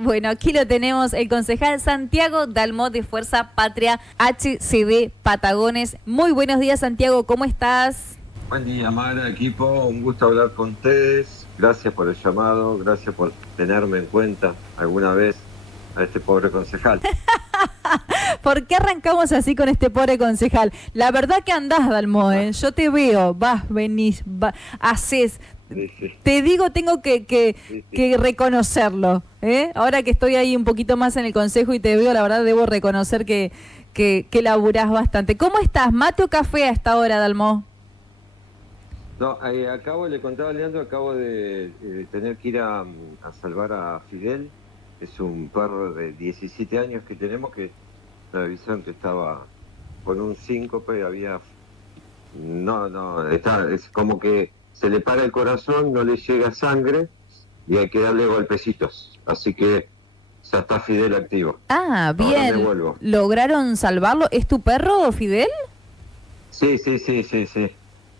Bueno, aquí lo tenemos, el concejal Santiago Dalmau de Fuerza Patria HCD Patagones. Muy buenos días, Santiago, ¿cómo estás? Buen día, Mara, equipo, un gusto hablar con ustedes. Gracias por el llamado, gracias por tenerme en cuenta alguna vez a este pobre concejal. ¿Por qué arrancamos así con este pobre concejal? La verdad que andás, Dalmau, yo te veo, vas, venís, haces. Sí. Te digo, tengo que Sí. reconocerlo, ¿eh? Ahora que estoy ahí un poquito más en el consejo y te veo, la verdad debo reconocer que laburás bastante. ¿Cómo estás? ¿Mate o café a esta hora, Dalmau? No, le contaba a Leandro, acabo de tener que ir a salvar a Fidel. Es un perro de 17 años que tenemos, que me avisaron que estaba con un síncope, es como que se le para el corazón, no le llega sangre y hay que darle golpecitos. Así que ya está Fidel activo. Ah, bien. Ahora me vuelvo. ¿Lograron salvarlo? ¿Es tu perro, Fidel? Sí.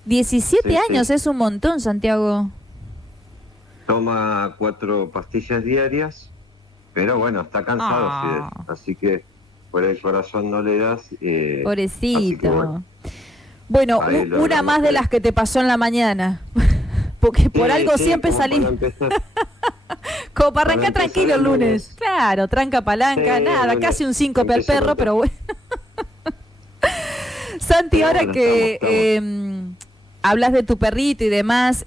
17 años, Sí. es un montón, Santiago. Toma 4 pastillas diarias, pero bueno, está cansado Fidel. Así que por el corazón no le das. Pobrecito. Así que bueno, lo una más de las que te pasó en la mañana. Porque por algo siempre salís. Como para arrancar tranquilo el lunes. Claro, tranca palanca, nada, casi un síncope al perro, pero bueno. Santi, ahora que hablas de tu perrito y demás,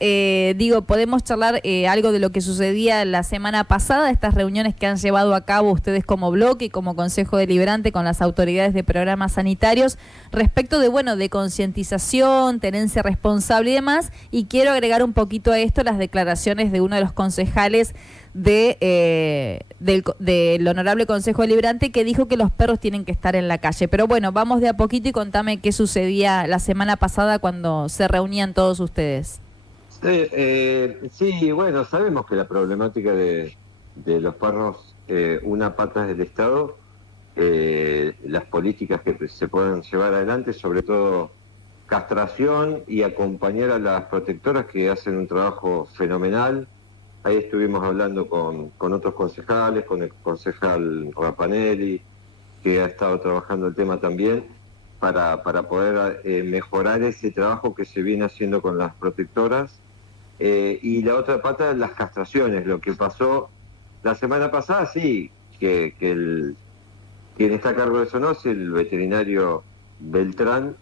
podemos charlar algo de lo que sucedía la semana pasada, estas reuniones que han llevado a cabo ustedes como bloque y como Consejo Deliberante con las autoridades de programas sanitarios respecto de concientización, tenencia responsable y demás, y quiero agregar un poquito a esto las declaraciones de uno de los concejales del Honorable Consejo Deliberante, que dijo que los perros tienen que estar en la calle. Pero bueno, vamos de a poquito y contame qué sucedía la semana pasada cuando se reunían todos ustedes. Sí, bueno, sabemos que la problemática de los perros, una pata es del Estado, las políticas que se puedan llevar adelante, sobre todo castración y acompañar a las protectoras que hacen un trabajo fenomenal. Ahí estuvimos hablando con otros concejales, con el concejal Rapanelli, que ha estado trabajando el tema también, para poder mejorar ese trabajo que se viene haciendo con las protectoras. Y la otra pata, las castraciones. Lo que pasó la semana pasada, sí, que quien está a cargo de eso, no, es el veterinario Beltrán,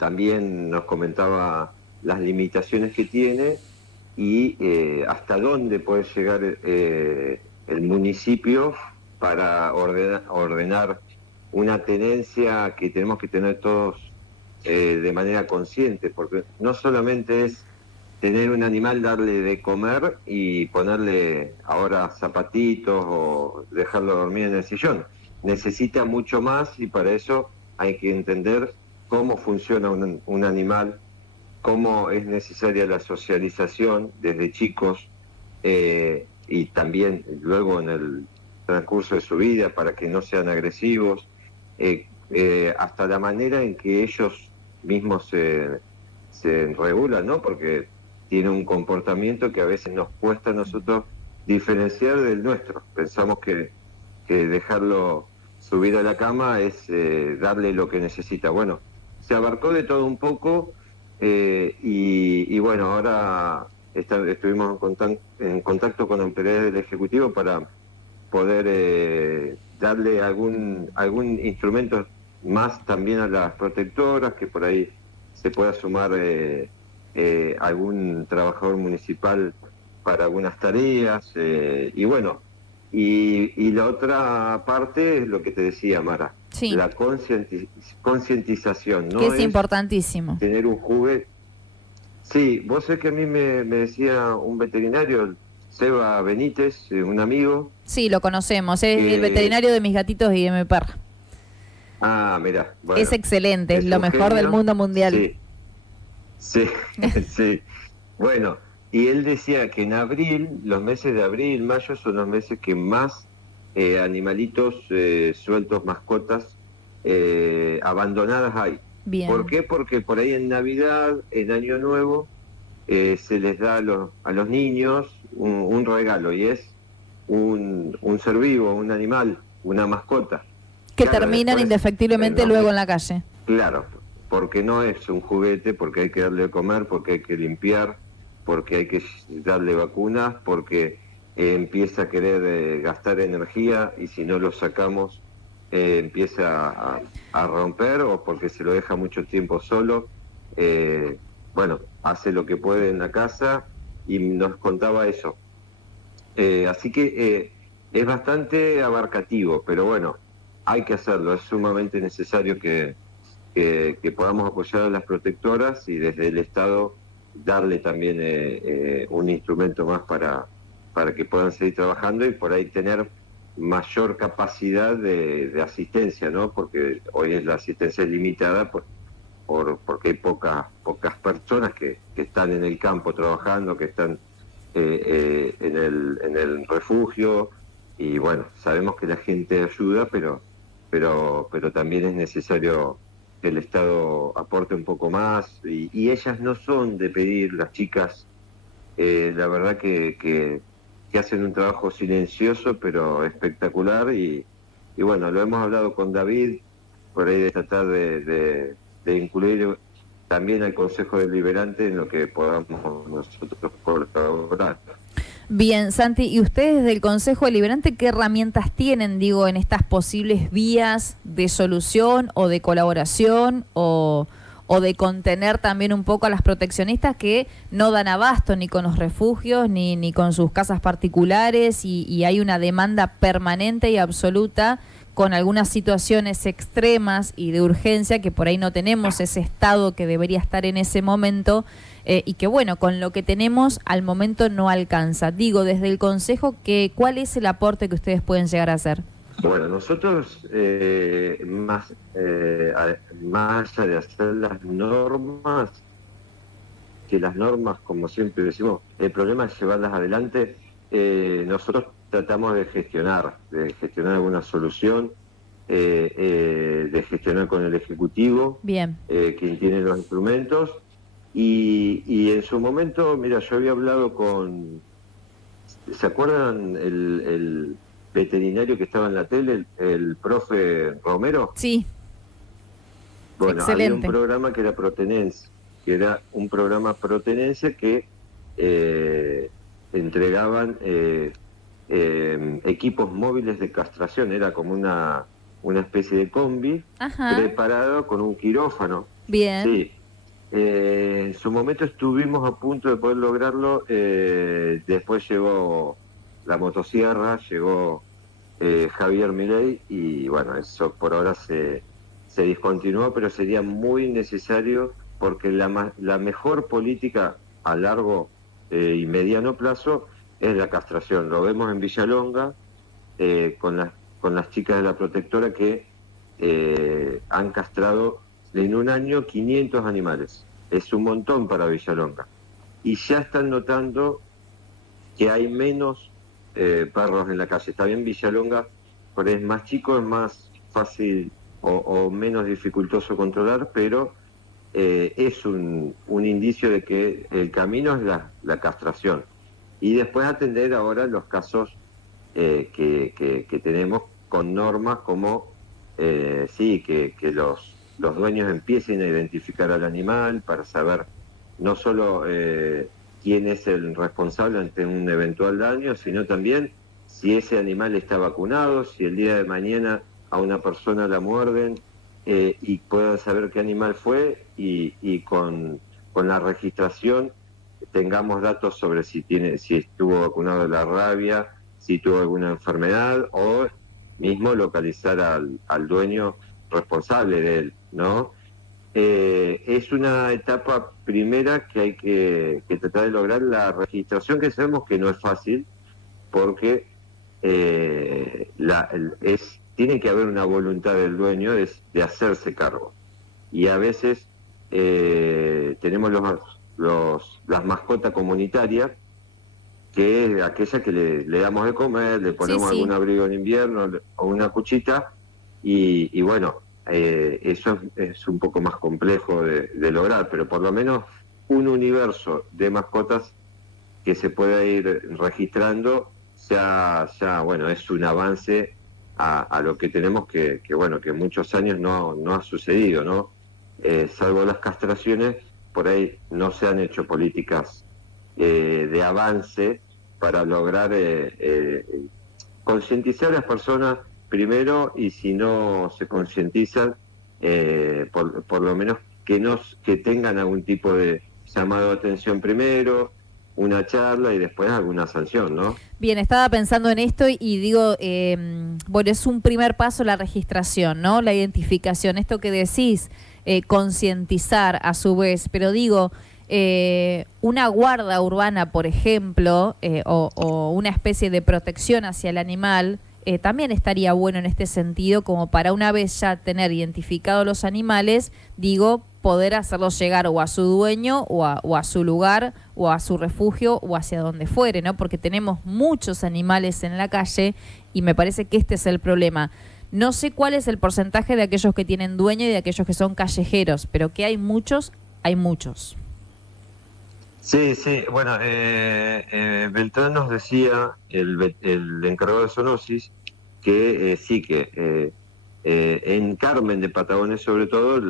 también nos comentaba las limitaciones que tiene y hasta dónde puede llegar el municipio para ordenar una tenencia que tenemos que tener todos de manera consciente, porque no solamente es tener un animal, darle de comer y ponerle ahora zapatitos o dejarlo dormir en el sillón. Necesita mucho más y para eso hay que entender cómo funciona un animal, cómo es necesaria la socialización desde chicos y también luego en el transcurso de su vida para que no sean agresivos, hasta la manera en que ellos mismos se regulan, ¿no? Porque tiene un comportamiento que a veces nos cuesta a nosotros diferenciar del nuestro. Pensamos que dejarlo subir a la cama es darle lo que necesita. Bueno, se abarcó de todo un poco. Y bueno, ahora estuvimos en contacto con autoridades del Ejecutivo para poder darle algún instrumento más también a las protectoras, que por ahí se pueda sumar algún trabajador municipal para algunas tareas. Y bueno, y la otra parte es lo que te decía, Mara. Sí. La concientización, ¿no? Que es importantísimo. Tener un juguete. Sí, vos sabés que a mí me decía un veterinario, Seba Benítez, un amigo. Sí, lo conocemos, es el veterinario de mis gatitos y de mi perra. Ah, mirá. Bueno, es excelente, es lo mejor del mundo mundial. Sí. Sí. Bueno, y él decía que en abril, los meses de abril, mayo, son los meses que más animalitos sueltos, mascotas abandonadas hay. Bien. ¿Por qué? Porque por ahí en Navidad, en Año Nuevo, se les da a los niños un regalo, y es un un ser vivo, un animal, una mascota. Que Claro, terminan después, indefectiblemente no, luego en la calle. claro, porque no es un juguete, porque hay que darle de comer, porque hay que limpiar, porque hay que darle vacunas, porque empieza a querer gastar energía y si no lo sacamos empieza a romper, o porque se lo deja mucho tiempo solo. Eh, bueno, hace lo que puede en la casa y nos contaba eso. Así que es bastante abarcativo, pero bueno, hay que hacerlo, es sumamente necesario que podamos apoyar a las protectoras y desde el Estado darle también un instrumento más para que puedan seguir trabajando y por ahí tener mayor capacidad de asistencia, ¿no? Porque hoy la asistencia es limitada porque hay pocas personas que están en el campo trabajando, que están en el refugio, y bueno, sabemos que la gente ayuda, pero también es necesario que el Estado aporte un poco más, y ellas no son de pedir, las chicas, la verdad que hacen un trabajo silencioso pero espectacular, y bueno, lo hemos hablado con David, por ahí de tratar de incluir también al Consejo Deliberante en lo que podamos nosotros colaborar. Bien, Santi, ¿y ustedes del Consejo Deliberante qué herramientas tienen, digo, en estas posibles vías de solución o de colaboración o de contener también un poco a las proteccionistas que no dan abasto ni con los refugios ni con sus casas particulares y hay una demanda permanente y absoluta con algunas situaciones extremas y de urgencia que por ahí no tenemos ese estado que debería estar en ese momento y que bueno, con lo que tenemos al momento no alcanza? Digo, desde el Consejo, ¿cuál es el aporte que ustedes pueden llegar a hacer? Bueno, nosotros más allá de hacer las normas, que las normas, como siempre decimos, el problema es llevarlas adelante. Nosotros tratamos de gestionar alguna solución, de gestionar con el Ejecutivo, Bien. Quien tiene los instrumentos, y en su momento, mira, yo había hablado ¿se acuerdan el veterinario que estaba en la tele, el profe Romero? Sí. Bueno, excelente. había un programa que era Protenencia, que entregaban equipos móviles de castración, era como una especie de combi. Ajá. Preparado con un quirófano. Bien. Sí. En su momento estuvimos a punto de poder lograrlo, después llegó la motosierra, llegó Javier Milei y bueno, eso por ahora se discontinuó, pero sería muy necesario porque la mejor política a largo y mediano plazo es la castración. Lo vemos en Villalonga con las chicas de la protectora que han castrado en un año 500 animales. Es un montón para Villalonga. Y ya están notando que hay menos perros en la calle. Está bien, Villalonga, pero es más chico, es más fácil o menos dificultoso controlar, pero es un indicio de que el camino es la castración. Y después atender ahora los casos que tenemos con normas como, que los dueños empiecen a identificar al animal para saber no solo quién es el responsable ante un eventual daño, sino también si ese animal está vacunado, si el día de mañana a una persona la muerden y puedan saber qué animal fue y con la registración tengamos datos sobre si estuvo vacunado de la rabia, si tuvo alguna enfermedad o mismo localizar al dueño responsable de él, ¿no? Es una etapa primera que hay que tratar de lograr la registración, que sabemos que no es fácil porque tiene que haber una voluntad del dueño de hacerse cargo. Y a veces tenemos las mascotas comunitarias, que es aquella que le damos de comer, le ponemos algún abrigo en invierno o una cuchita, y bueno, eso es un poco más complejo de lograr, pero por lo menos un universo de mascotas que se pueda ir registrando bueno, es un avance a lo que tenemos que muchos años no ha sucedido, ¿no? Salvo las castraciones, por ahí no se han hecho políticas de avance para lograr concientizar a las personas primero, y si no se concientizan, por lo menos que tengan algún tipo de llamado de atención primero, una charla y después alguna sanción, ¿no? Bien, estaba pensando en esto y digo, bueno, es un primer paso la registración, ¿no? La identificación, esto que decís, concientizar a su vez, pero digo, una guarda urbana, por ejemplo, o una especie de protección hacia el animal, también estaría bueno en este sentido, como para una vez ya tener identificados los animales, digo, poder hacerlos llegar o a su dueño o a su lugar o a su refugio o hacia donde fuere, ¿no? Porque tenemos muchos animales en la calle y me parece que este es el problema. No sé cuál es el porcentaje de aquellos que tienen dueño y de aquellos que son callejeros, pero que hay muchos, hay muchos. Sí, bueno, Beltrán nos decía, el encargado de zoonosis, que sí, que en Carmen de Patagones sobre todo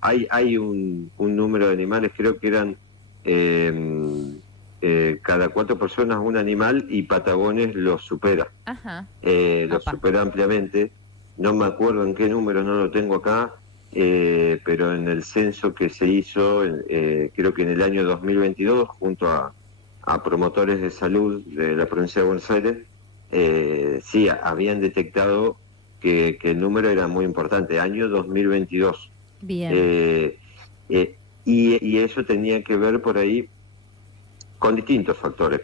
hay un número de animales, creo que eran cada 4 personas un animal, y Patagones lo supera. Ajá. Lo supera ampliamente. No me acuerdo en qué número, no lo tengo acá, pero en el censo que se hizo, creo que en el año 2022, junto a promotores de salud de la provincia de Buenos Aires, sí, habían detectado que el número era muy importante, año 2022. Bien. Y eso tenía que ver por ahí con distintos factores,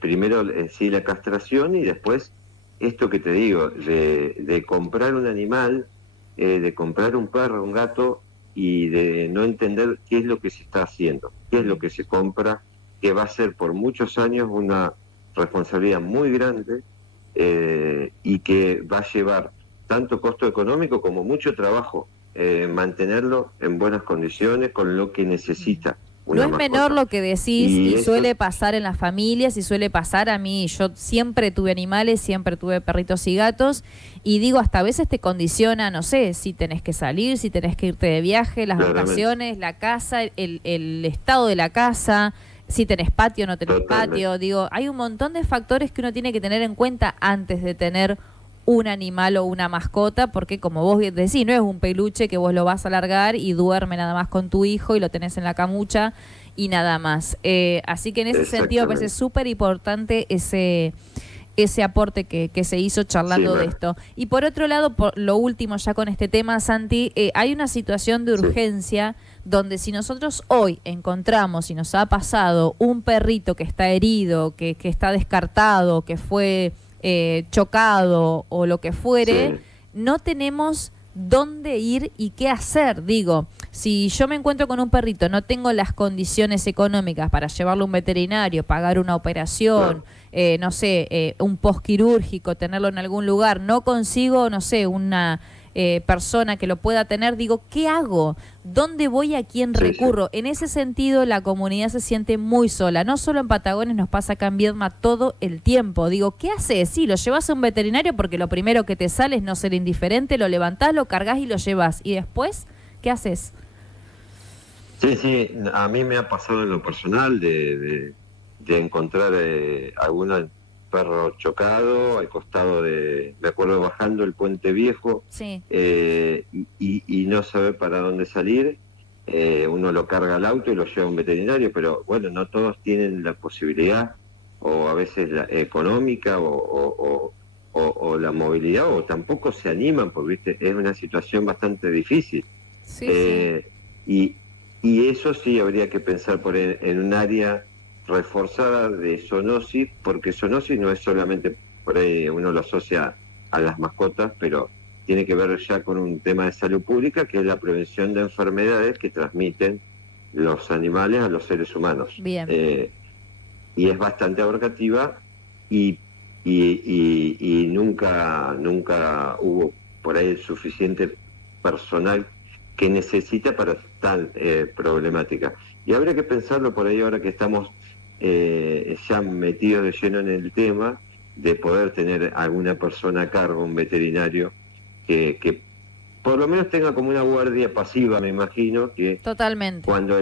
primero sí la castración, y después esto que te digo, de comprar un animal, de comprar un perro, un gato, y de no entender qué es lo que se está haciendo, qué es lo que se compra, que va a ser por muchos años una responsabilidad muy grande, y que va a llevar tanto costo económico como mucho trabajo, mantenerlo en buenas condiciones con lo que necesita. No es menor lo que decís, y suele pasar en las familias, y suele pasar a mí. Yo siempre tuve animales, siempre tuve perritos y gatos, y digo, hasta a veces te condiciona, no sé, si tenés que salir, si tenés que irte de viaje, las vacaciones, la casa, el estado de la casa, si tenés patio o no tenés patio. Digo, hay un montón de factores que uno tiene que tener en cuenta antes de tener un animal o una mascota, porque como vos decís, no es un peluche que vos lo vas a largar y duerme nada más con tu hijo y lo tenés en la camucha y nada más. Así que en ese sentido me parece súper importante ese aporte que se hizo charlando de esto. Y por otro lado, por lo último ya con este tema, Santi, hay una situación de urgencia donde si nosotros hoy encontramos y nos ha pasado un perrito que está herido, que está descartado, que fue chocado o lo que fuere, no tenemos dónde ir y qué hacer. Digo, si yo me encuentro con un perrito, no tengo las condiciones económicas para llevarlo a un veterinario, pagar una operación, no sé, un postquirúrgico, tenerlo en algún lugar, no consigo, no sé, una persona que lo pueda tener, digo, ¿qué hago? ¿Dónde voy? ¿A quién recurro? En ese sentido, la comunidad se siente muy sola. No solo en Patagones, nos pasa acá en Viedma todo el tiempo. Digo, ¿qué haces? Sí, lo llevas a un veterinario porque lo primero que te sale es no ser indiferente, lo levantás, lo cargas y lo llevas. ¿Y después qué haces? Sí, a mí me ha pasado en lo personal de encontrar algún perro chocado al costado me acuerdo bajando el puente viejo, y no saber para dónde salir. Uno lo carga al auto y lo lleva a un veterinario, pero bueno, no todos tienen la posibilidad, o a veces la económica, o la movilidad, o tampoco se animan, porque ¿viste? Es una situación bastante difícil. Y eso sí habría que pensar en un área reforzada de zoonosis, porque zoonosis no es solamente, por ahí uno lo asocia a las mascotas, pero tiene que ver ya con un tema de salud pública, que es la prevención de enfermedades que transmiten los animales a los seres humanos. Bien. Y es bastante abarcativa, y nunca hubo por ahí el suficiente personal que necesita para tal problemática. Y habría que pensarlo por ahí ahora que estamos ya metidos de lleno en el tema de poder tener alguna persona a cargo, un veterinario, que por lo menos tenga como una guardia pasiva, me imagino, que Totalmente. cuando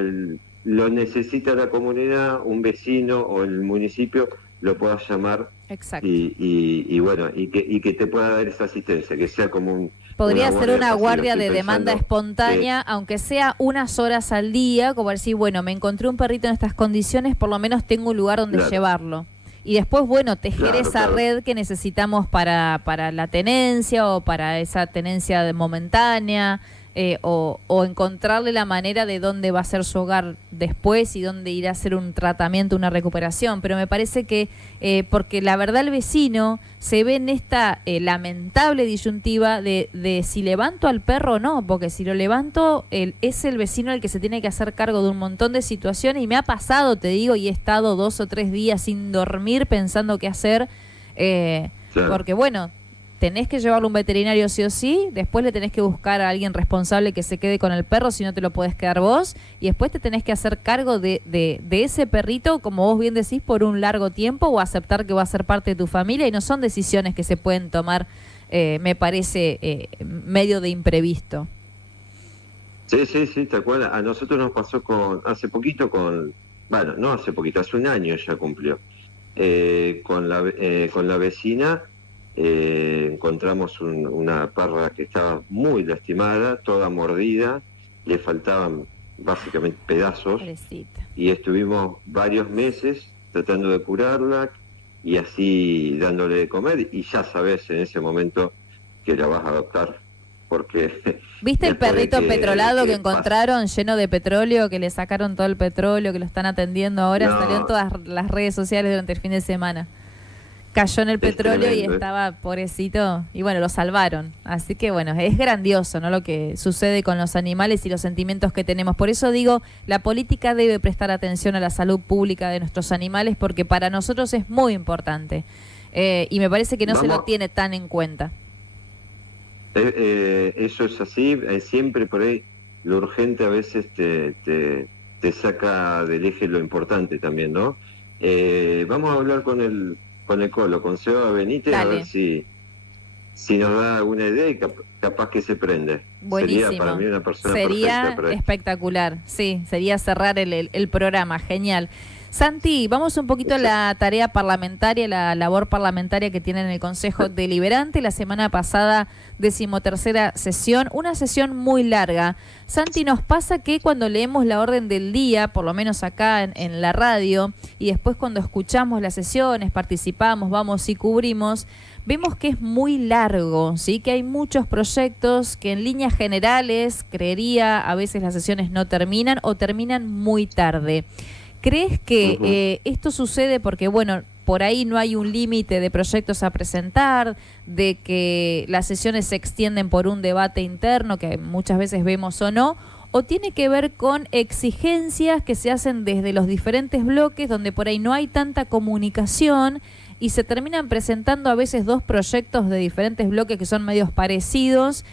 lo necesita la comunidad, un vecino o el municipio, lo pueda llamar. Exacto. Y bueno, y que te pueda dar esa asistencia, que sea como Podría una ser una pasiva. guardia Estoy de demanda pensando espontánea, aunque sea unas horas al día, como decir, bueno, me encontré un perrito en estas condiciones, por lo menos tengo un lugar donde Claro. llevarlo. Y después, bueno, tejer Claro, esa claro. red que necesitamos para la tenencia o para esa tenencia momentánea, o encontrarle la manera de dónde va a ser su hogar después y dónde irá a hacer un tratamiento, una recuperación. Pero me parece que, porque la verdad el vecino se ve en esta lamentable disyuntiva de si levanto al perro o no, porque si lo levanto, es el vecino el que se tiene que hacer cargo de un montón de situaciones, y me ha pasado, te digo, y he estado 2 o 3 días sin dormir pensando qué hacer, Claro. porque bueno, tenés que llevarlo a un veterinario sí o sí, después le tenés que buscar a alguien responsable que se quede con el perro, si no te lo podés quedar vos, y después te tenés que hacer cargo de ese perrito, como vos bien decís, por un largo tiempo, o aceptar que va a ser parte de tu familia, y no son decisiones que se pueden tomar, me parece, medio de imprevisto. Sí, tal cual. A nosotros nos pasó hace poquito bueno, no hace poquito, hace un año ya cumplió, con la vecina. Encontramos una perra que estaba muy lastimada, toda mordida, le faltaban básicamente pedazos, Pobrecita. y estuvimos varios meses tratando de curarla y así dándole de comer, y ya sabes en ese momento que la vas a adoptar, porque ¿Viste el después de perrito petrolado que pasa- encontraron lleno de petróleo, que le sacaron todo el petróleo, que lo están atendiendo ahora? No. Salió en todas las redes sociales durante el fin de semana. Cayó en el petróleo y tremendo, estaba pobrecito, y bueno, lo salvaron. Así que bueno, es grandioso, ¿no?, lo que sucede con los animales y los sentimientos que tenemos. Por eso digo, la política debe prestar atención a la salud pública de nuestros animales, porque para nosotros es muy importante. Y me parece que no se lo Vamos. tiene tan en cuenta. Eso es así, siempre por ahí lo urgente a veces te saca del eje lo importante también, ¿no? Vamos a hablar con el Colo, con Seba Benítez, Dale. a ver si nos da alguna idea y capaz que se prende. Buenísimo. Sería para mí una persona Sería perfecta para esto. espectacular, sí, sería cerrar el programa, genial. Santi, vamos un poquito a la tarea parlamentaria, la labor parlamentaria que tienen en el Consejo Deliberante. La semana pasada, 13ª sesión, una sesión muy larga. Santi, nos pasa que cuando leemos la orden del día, por lo menos acá en la radio, y después cuando escuchamos las sesiones, participamos, vamos y cubrimos, vemos que es muy largo, ¿sí? Que hay muchos proyectos que en líneas generales, creería, a veces las sesiones no terminan o terminan muy tarde. ¿Crees que esto sucede porque, bueno, por ahí no hay un límite de proyectos a presentar, de que las sesiones se extienden por un debate interno, que muchas veces vemos o no, o tiene que ver con exigencias que se hacen desde los diferentes bloques, donde por ahí no hay tanta comunicación y se terminan presentando a veces dos proyectos de diferentes bloques que son medios parecidos,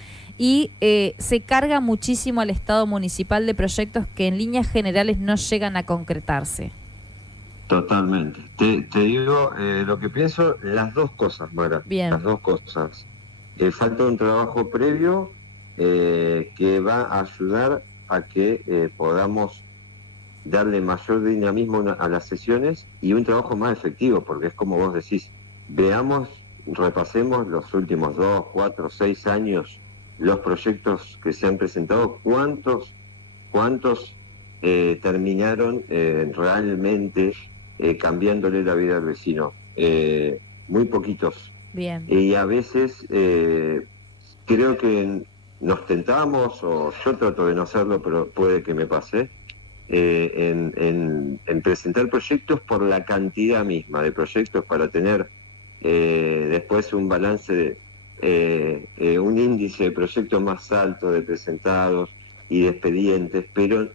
y se carga muchísimo al Estado municipal de proyectos que en líneas generales no llegan a concretarse? Totalmente. Te digo lo que pienso, las dos cosas, Mara. Bien. Las dos cosas. Falta un trabajo previo que va a ayudar a que podamos darle mayor dinamismo a las sesiones y un trabajo más efectivo, porque es como vos decís, repasemos los últimos 2, 4, 6 años, los proyectos que se han presentado, cuántos terminaron realmente cambiándole la vida al vecino. Muy poquitos. Bien. Y a veces creo que nos tentamos, o yo trato de no hacerlo, pero puede que me pase, en presentar proyectos por la cantidad misma de proyectos para tener después un balance, un índice de proyectos más alto de presentados y de expedientes, pero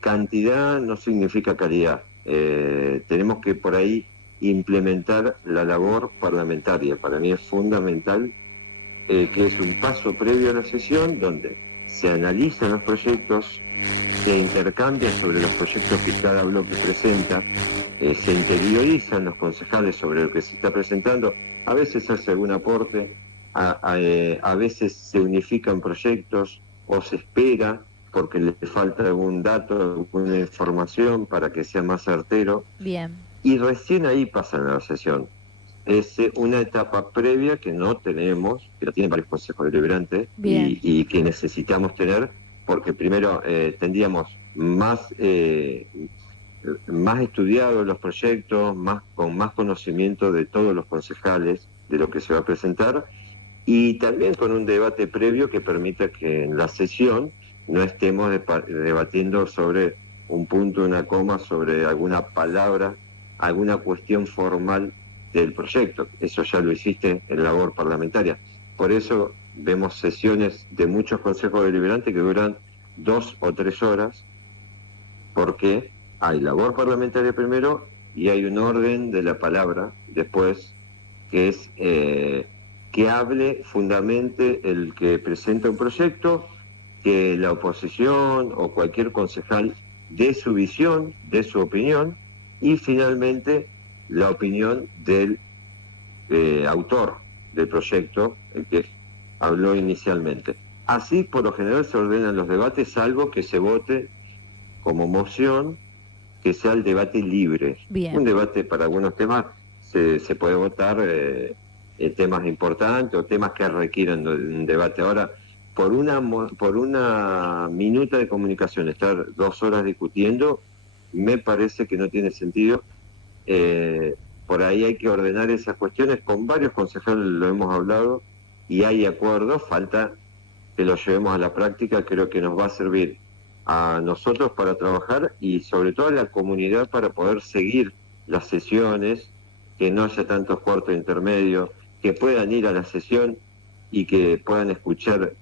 cantidad no significa calidad. Tenemos que por ahí implementar la labor parlamentaria. Para mí es fundamental, que es un paso previo a la sesión donde se analizan los proyectos, se intercambian sobre los proyectos que cada bloque presenta, se interiorizan los concejales sobre lo que se está presentando, a veces hace algún aporte, a veces se unifican proyectos o se espera porque le falta algún dato, alguna información para que sea más certero. Bien. Y recién ahí pasan a la sesión. Es una etapa previa que no tenemos, que la tienen varios consejos deliberantes y que necesitamos tener, porque primero tendríamos más estudiados los proyectos, con más conocimiento de todos los concejales de lo que se va a presentar, y también con un debate previo que permita que en la sesión no estemos debatiendo sobre un punto, una coma, sobre alguna palabra, alguna cuestión formal del proyecto. Eso ya lo hiciste en labor parlamentaria. Por eso vemos sesiones de muchos consejos deliberantes que duran 2 o 3 horas, porque hay labor parlamentaria primero y hay un orden de la palabra después, que es que hable, fundamente el que presenta un proyecto, que la oposición o cualquier concejal dé su visión, dé su opinión, y finalmente la opinión del autor del proyecto, el que habló inicialmente. Así, por lo general, se ordenan los debates, salvo que se vote como moción, que sea el debate libre. Bien. Un debate para algunos temas se puede votar temas importantes o temas que requieran un debate. Ahora, por una minuta de comunicación, estar 2 horas discutiendo, me parece que no tiene sentido. Por ahí hay que ordenar esas cuestiones. Con varios concejales lo hemos hablado y hay acuerdos, falta que lo llevemos a la práctica. Creo que nos va a servir a nosotros para trabajar y sobre todo a la comunidad para poder seguir las sesiones, que no haya tantos cuartos intermedios, que puedan ir a la sesión y que puedan escuchar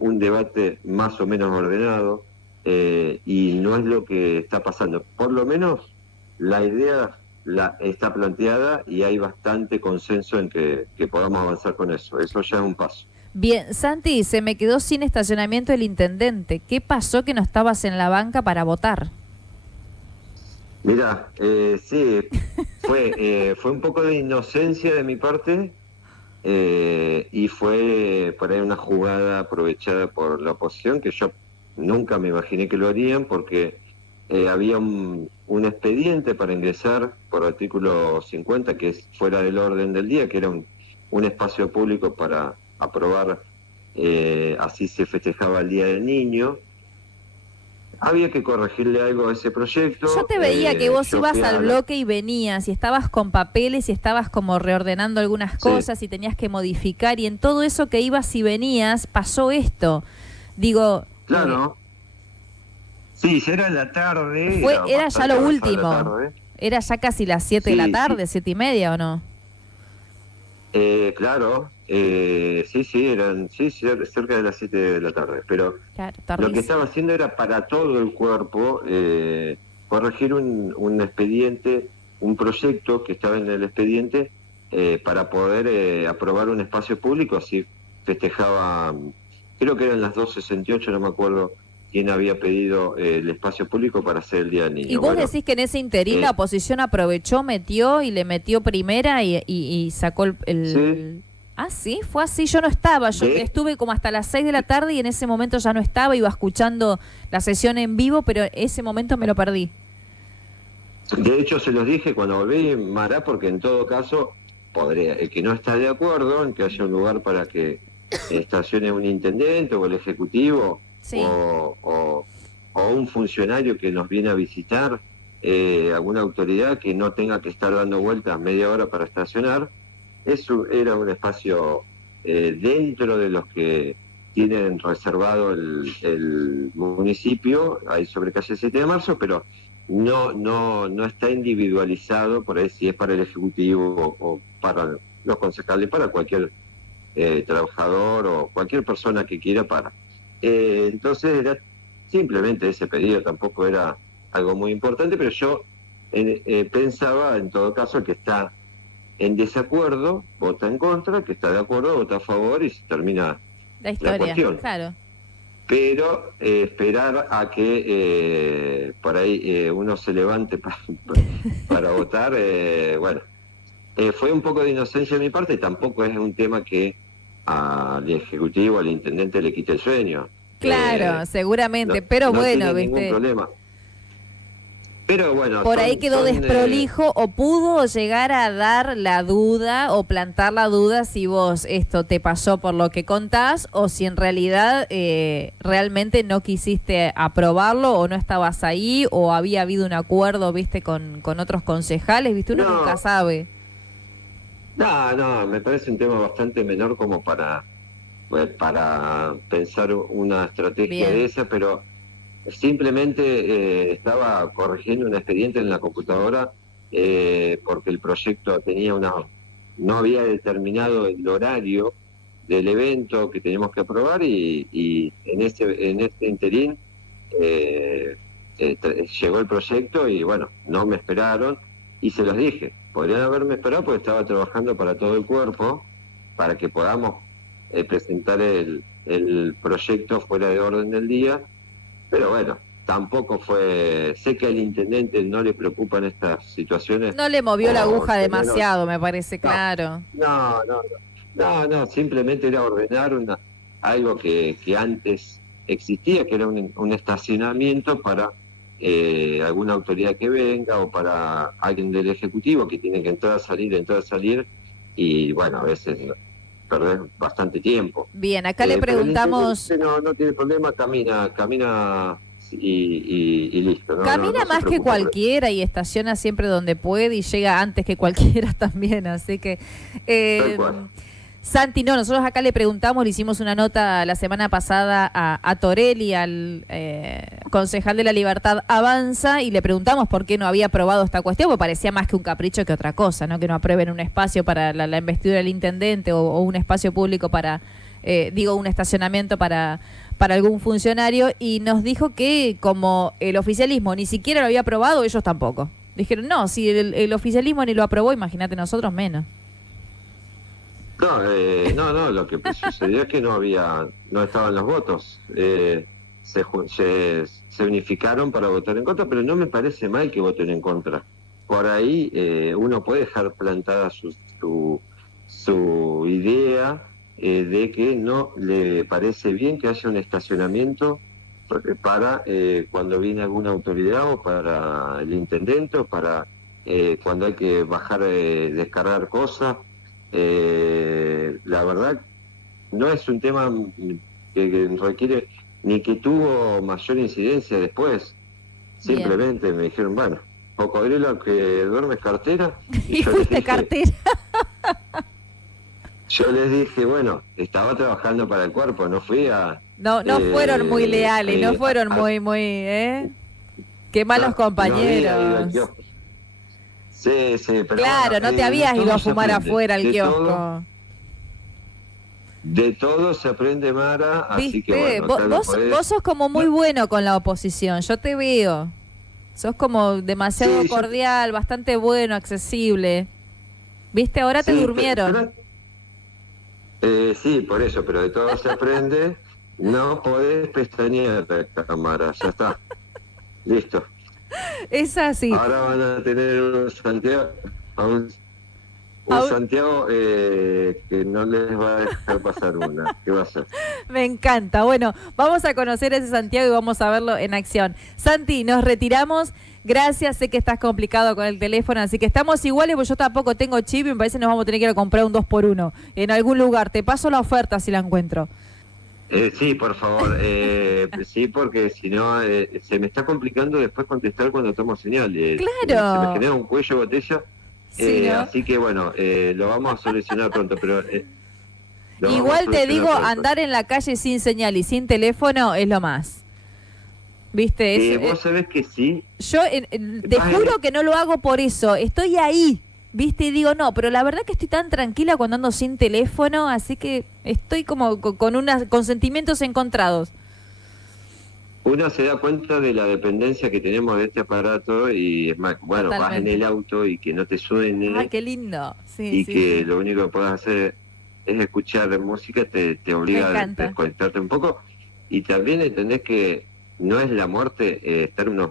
un debate más o menos ordenado, y no es lo que está pasando. Por lo menos la idea está planteada y hay bastante consenso en que podamos avanzar con eso. Eso ya es un paso. Bien, Santi, se me quedó sin estacionamiento el intendente. ¿Qué pasó que no estabas en la banca para votar? Mirá, sí, fue un poco de inocencia de mi parte, y fue por ahí una jugada aprovechada por la oposición, que yo nunca me imaginé que lo harían, porque había un expediente para ingresar por artículo 50, que es fuera del orden del día, que era un espacio público para aprobar, así se festejaba el Día del Niño. Había que corregirle algo a ese proyecto. Yo te veía que vos ibas al bloque y venías, y estabas con papeles y estabas como reordenando algunas cosas, y tenías que modificar, y en todo eso que ibas y venías pasó esto. Digo... Claro. Sí, ya era la tarde. Era ya lo último. Era ya casi las 7 de la tarde, 7:30, ¿o no? Claro. Eran cerca de las 7 de la tarde. Pero claro, lo que estaba haciendo era para todo el cuerpo corregir un expediente, un proyecto que estaba en el expediente, para poder aprobar un espacio público. Así festejaba, creo que eran las 2:68, no me acuerdo quién había pedido el espacio público para hacer el Día del Niño. Y vos decís que en ese interín la oposición aprovechó, metió y le metió primera y sacó el... Sí. Ah, sí, fue así. Yo no estaba, yo estuve como hasta las 6 de la tarde y en ese momento ya no estaba, iba escuchando la sesión en vivo, pero ese momento me lo perdí. De hecho, se los dije cuando volví, Mará, porque en todo caso, el que no está de acuerdo en que haya un lugar para que estacione un intendente o el ejecutivo, sí, o un funcionario que nos viene a visitar, alguna autoridad que no tenga que estar dando vueltas media hora para estacionar. Eso era un espacio dentro de los que tienen reservado el municipio, ahí sobre calle 7 de marzo, pero no está individualizado, por ahí si es para el Ejecutivo o para los concejales, para cualquier trabajador o cualquier persona que quiera para. Entonces era simplemente ese pedido, tampoco era algo muy importante, pero yo pensaba, en todo caso, que está en desacuerdo, vota en contra, que está de acuerdo, vota a favor y se termina la historia, la cuestión. Claro. pero esperar a que por ahí uno se levante para votar, bueno, fue un poco de inocencia de mi parte, tampoco es un tema que al Ejecutivo, al Intendente le quite el sueño. Claro, seguramente, no, pero no bueno, tiene viste. ningún problema. Pero bueno, Por ahí quedó desprolijo o pudo llegar a dar la duda o plantar la duda si vos esto te pasó por lo que contás o si en realidad realmente no quisiste aprobarlo o no estabas ahí o había habido un acuerdo, viste, con otros concejales, viste, uno nunca sabe. No, me parece un tema bastante menor como para pensar una estrategia de esa, pero simplemente estaba corrigiendo un expediente en la computadora porque el proyecto no había determinado el horario del evento que teníamos que aprobar y en este interín llegó el proyecto y bueno, no me esperaron y se los dije, podrían haberme esperado porque estaba trabajando para todo el cuerpo para que podamos presentar el proyecto fuera de orden del día. Pero bueno, tampoco fue... Sé que al intendente no le preocupan estas situaciones. No le movió la aguja demasiado, me parece, claro. No, simplemente era ordenar algo que antes existía, que era un estacionamiento para alguna autoridad que venga o para alguien del Ejecutivo que tiene que entrar a salir, y bueno, a veces perder bastante tiempo. Bien, acá le preguntamos... No tiene problema, camina y listo. Camina más que cualquiera y estaciona siempre donde puede y llega antes que cualquiera también, así que... Santi, nosotros acá le preguntamos, le hicimos una nota la semana pasada a Torelli, al concejal de La Libertad Avanza, y le preguntamos por qué no había aprobado esta cuestión, porque parecía más que un capricho que otra cosa, ¿no? Que no aprueben un espacio para la investidura del intendente o un espacio público para, un estacionamiento para algún funcionario, y nos dijo que como el oficialismo ni siquiera lo había aprobado, ellos tampoco. Dijeron, no, si el oficialismo ni lo aprobó, imagínate nosotros menos. No, lo que sucedió es que no estaban los votos. Se unificaron para votar en contra, pero no me parece mal que voten en contra. Por ahí uno puede dejar plantada su idea de que no le parece bien que haya un estacionamiento para cuando viene alguna autoridad o para el intendente o para cuando hay que bajar, descargar cosas. La verdad no es un tema que requiere ni que tuvo mayor incidencia después. Simplemente me dijeron, bueno, cocodrilo que duerme es cartera. Y fuiste cartera. Yo les dije, bueno, estaba trabajando para el cuerpo, no fui a... No fueron muy leales, no fueron muy, qué malos compañeros. Sí, pero claro, bueno, no te habías ido a fumar afuera al kiosco. De todo se aprende, Mara, así que bueno, vos sos como muy bueno con la oposición, yo te veo. Sos como demasiado cordial, bastante bueno, accesible. ¿Viste? Ahora te durmieron. Sí, por eso, pero de todo se aprende. No podés pestañear, cámara, ya está. Listo. Es así. Ahora van a tener un Santiago que no les va a dejar pasar una. ¿Qué va a hacer? Me encanta. Bueno, vamos a conocer a ese Santiago y vamos a verlo en acción. Santi, nos retiramos. Gracias, sé que estás complicado con el teléfono, así que estamos iguales, porque yo tampoco tengo chip y me parece que nos vamos a tener que ir a comprar un 2x1 en algún lugar. Te paso la oferta si la encuentro. Sí, por favor. Sí, porque si no, se me está complicando después contestar cuando tomo señal. Claro. Se me genera un cuello de botella. Sí, ¿no? Así que bueno, lo vamos a solucionar pronto, pero... igual te digo, pronto. Andar en la calle sin señal y sin teléfono es lo más. ¿Viste? Vos sabés que sí. Yo te juro que no lo hago por eso. Estoy ahí, ¿viste? Y digo, no, pero la verdad que estoy tan tranquila cuando ando sin teléfono, así que estoy como con sentimientos encontrados. Uno se da cuenta de la dependencia que tenemos de este aparato y es más, bueno, totalmente. Vas en el auto y que no te suene. ¡Ay, qué lindo! Sí, y que lo único que puedes hacer es escuchar música, te obliga a desconectarte un poco. y también entendés que no es la muerte estar una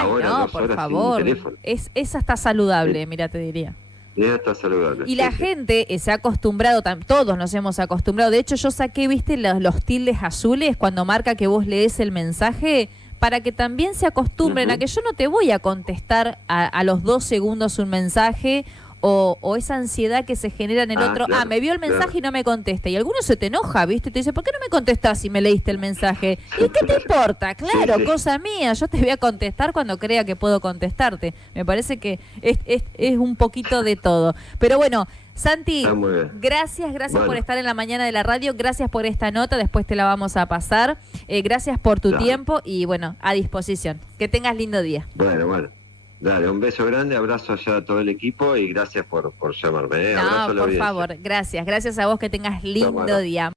Ay, hora, no, 2 por horas favor. sin teléfono. Esa está saludable, Sí. mira, te diría. Ya está saludable. Y la Sí, sí. gente se ha acostumbrado, todos nos hemos acostumbrado. De hecho, yo saqué, viste, los tildes azules cuando marca que vos lees el mensaje, para que también se acostumbren a que yo no te voy a contestar a los 2 segundos un mensaje, o esa ansiedad que se genera en el otro. Claro, Me vio el mensaje claro. y no me contesta. Y alguno se te enoja, ¿viste? Te dice, ¿por qué no me contestás si me leíste el mensaje? ¿Y qué te importa? Claro, Sí, sí. cosa mía. Yo te voy a contestar cuando crea que puedo contestarte. Me parece que es un poquito de todo. Pero bueno, Santi, Está muy bien. gracias por Bueno. estar en la mañana de la radio. Gracias por esta nota. Después te la vamos a pasar. Gracias por tu Dale. tiempo y bueno, a disposición. Que tengas lindo día. Bueno. Dale, un beso grande, abrazo allá a todo el equipo y gracias por llamarme. Abrazo a No, la por audiencia. favor, gracias. Gracias a vos, que tengas lindo Bueno. día.